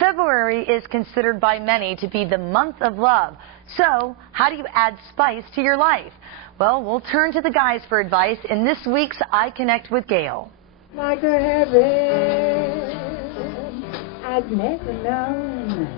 February is considered by many to be the month of love. So, how do you add spice to your life? Well, we'll turn to the guys for advice in this week's iConnect with Gayle. Like a heaven I'd never known.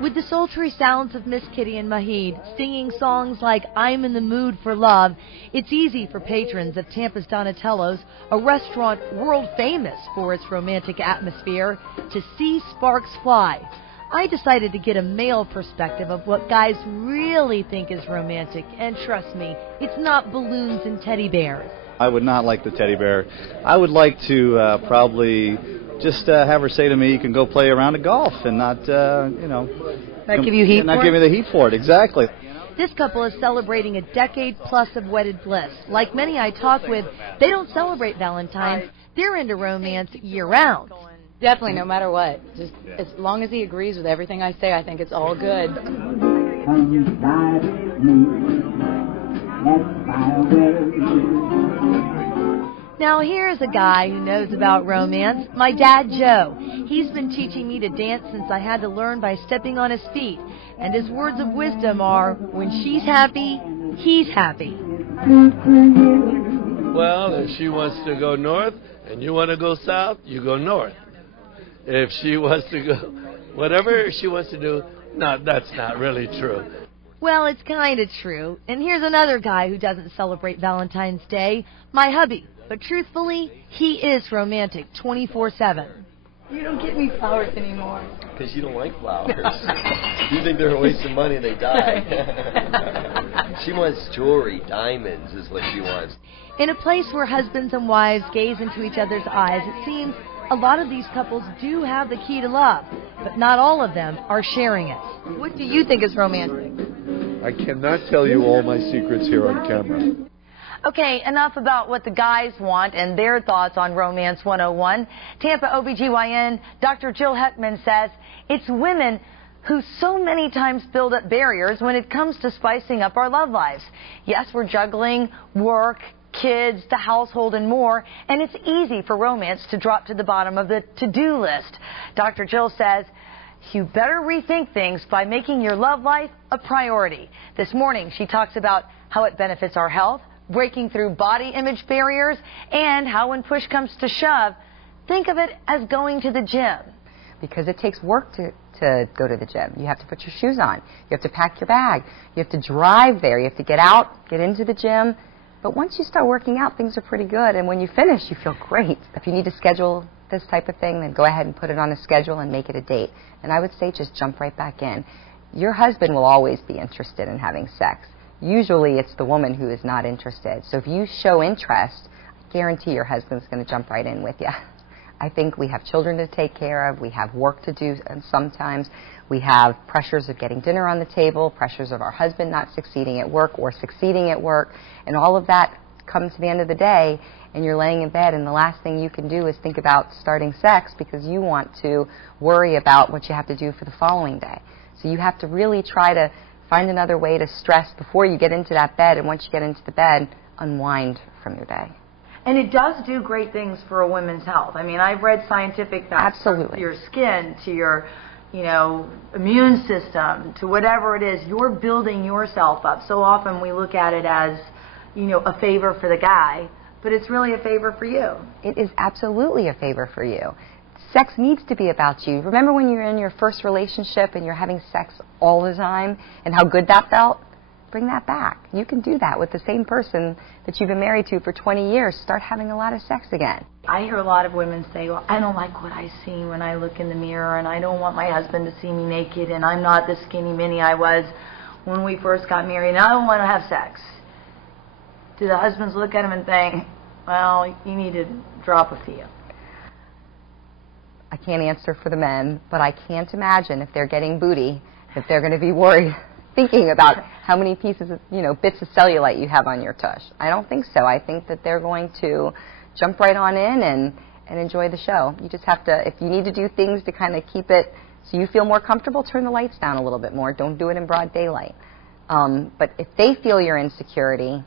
With the sultry sounds of Miss Kitty and Maheed singing songs like I'm in the Mood for Love, it's easy for patrons of Tampa's Donatello's, a restaurant world famous for its romantic atmosphere, to see sparks fly. I decided to get a male perspective of what guys really think is romantic, and trust me, it's not balloons and teddy bears. I would not like the teddy bear. I would like to probably just have her say to me, you can go play around at golf and not, Not give you heat not for give it? me the heat for it, exactly. This couple is celebrating a decade plus of wedded bliss. Like many I talk with, they don't celebrate Valentine's. They're into romance year-round. Definitely, no matter what. Just as long as he agrees with everything I say, I think it's all good. Come ride with me. Let's fly away. Now here's a guy who knows about romance, my dad Joe. He's been teaching me to dance since I had to learn by stepping on his feet. And his words of wisdom are, when she's happy, he's happy. Well, if she wants to go north and you want to go south, you go north. If she wants to go, whatever she wants to do, no, that's not really true. Well, it's kind of true. And here's another guy who doesn't celebrate Valentine's Day, my hubby. But truthfully, he is romantic 24/7. You don't get me flowers anymore. Because you don't like flowers. You think they're a waste of money, they die. She wants jewelry, diamonds is what she wants. In a place where husbands and wives gaze into each other's eyes, it seems a lot of these couples do have the key to love, but not all of them are sharing it. What do you think is romantic? I cannot tell you all my secrets here on camera. Okay, enough about what the guys want and their thoughts on Romance 101. Tampa OBGYN Dr. Jill Heckman says it's women who so many times build up barriers when it comes to spicing up our love lives. Yes, we're juggling work, kids, the household, and more, and it's easy for romance to drop to the bottom of the to-do list. Dr. Jill says you better rethink things by making your love life a priority. This morning, she talks about how it benefits our health, breaking through body image barriers, and how when push comes to shove, think of it as going to the gym. Because it takes work to go to the gym. You have to put your shoes on. You have to pack your bag. You have to drive there. You have to get out, get into the gym. But once you start working out, things are pretty good. And when you finish, you feel great. If you need to schedule this type of thing, then go ahead and put it on a schedule and make it a date. And I would say just jump right back in. Your husband will always be interested in having sex. Usually it's the woman who is not interested. So if you show interest, I guarantee your husband's going to jump right in with you. I think we have children to take care of. We have work to do, and sometimes we have pressures of getting dinner on the table, pressures of our husband not succeeding at work or succeeding at work, and all of that comes to the end of the day, and you're laying in bed, and the last thing you can do is think about starting sex because you want to worry about what you have to do for the following day. So you have to really try to find another way to stress before you get into that bed, and once you get into the bed, unwind from your day. And it does do great things for a woman's health. I mean, I've read scientific facts to your skin, to your, immune system, to whatever it is. You're building yourself up. So often we look at it as, a favor for the guy, but it's really a favor for you. It is absolutely a favor for you. Sex needs to be about you. Remember when you're in your first relationship and you're having sex all the time and how good that felt? Bring that back. You can do that with the same person that you've been married to for 20 years. Start having a lot of sex again. I hear a lot of women say, well, I don't like what I see when I look in the mirror, and I don't want my husband to see me naked, and I'm not the skinny mini I was when we first got married, and I don't want to have sex. Do the husbands look at him and think, well, you need to drop a few? I can't answer for the men, but I can't imagine if they're getting booty that they're going to be worried thinking about how many pieces of, bits of cellulite you have on your tush. I don't think so. I think that they're going to jump right on in and enjoy the show. You just have to, if you need to do things to kind of keep it so you feel more comfortable, turn the lights down a little bit more. Don't do it in broad daylight. But if they feel your insecurity,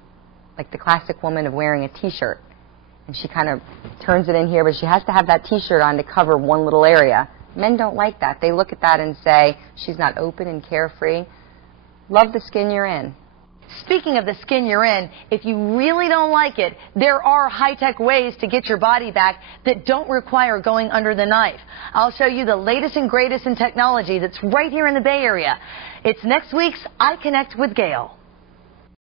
like the classic woman of wearing a T-shirt, and she kind of turns it in here, but she has to have that T-shirt on to cover one little area, Men don't like that. They look at that and say, she's not open and carefree. Love the skin you're in. Speaking of the skin you're in, if you really don't like it, there are high-tech ways to get your body back that don't require going under the knife. I'll show you the latest and greatest in technology that's right here in the Bay Area. It's next week's iConnect with Gayle.